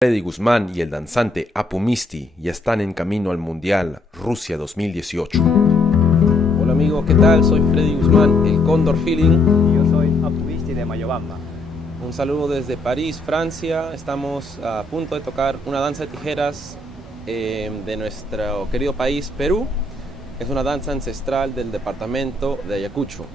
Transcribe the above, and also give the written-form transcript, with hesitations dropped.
Freddy Guzmán y el danzante Apu Misti ya están en camino al Mundial Rusia 2018. Hola amigos, ¿qué tal? Soy Freddy Guzmán, el Cóndor Feeling. Y yo soy Apu Misti de Mayobamba. Un saludo desde París, Francia. Estamos a punto de tocar una danza de tijeras de nuestro querido país, Perú. Es una danza ancestral del departamento de Ayacucho.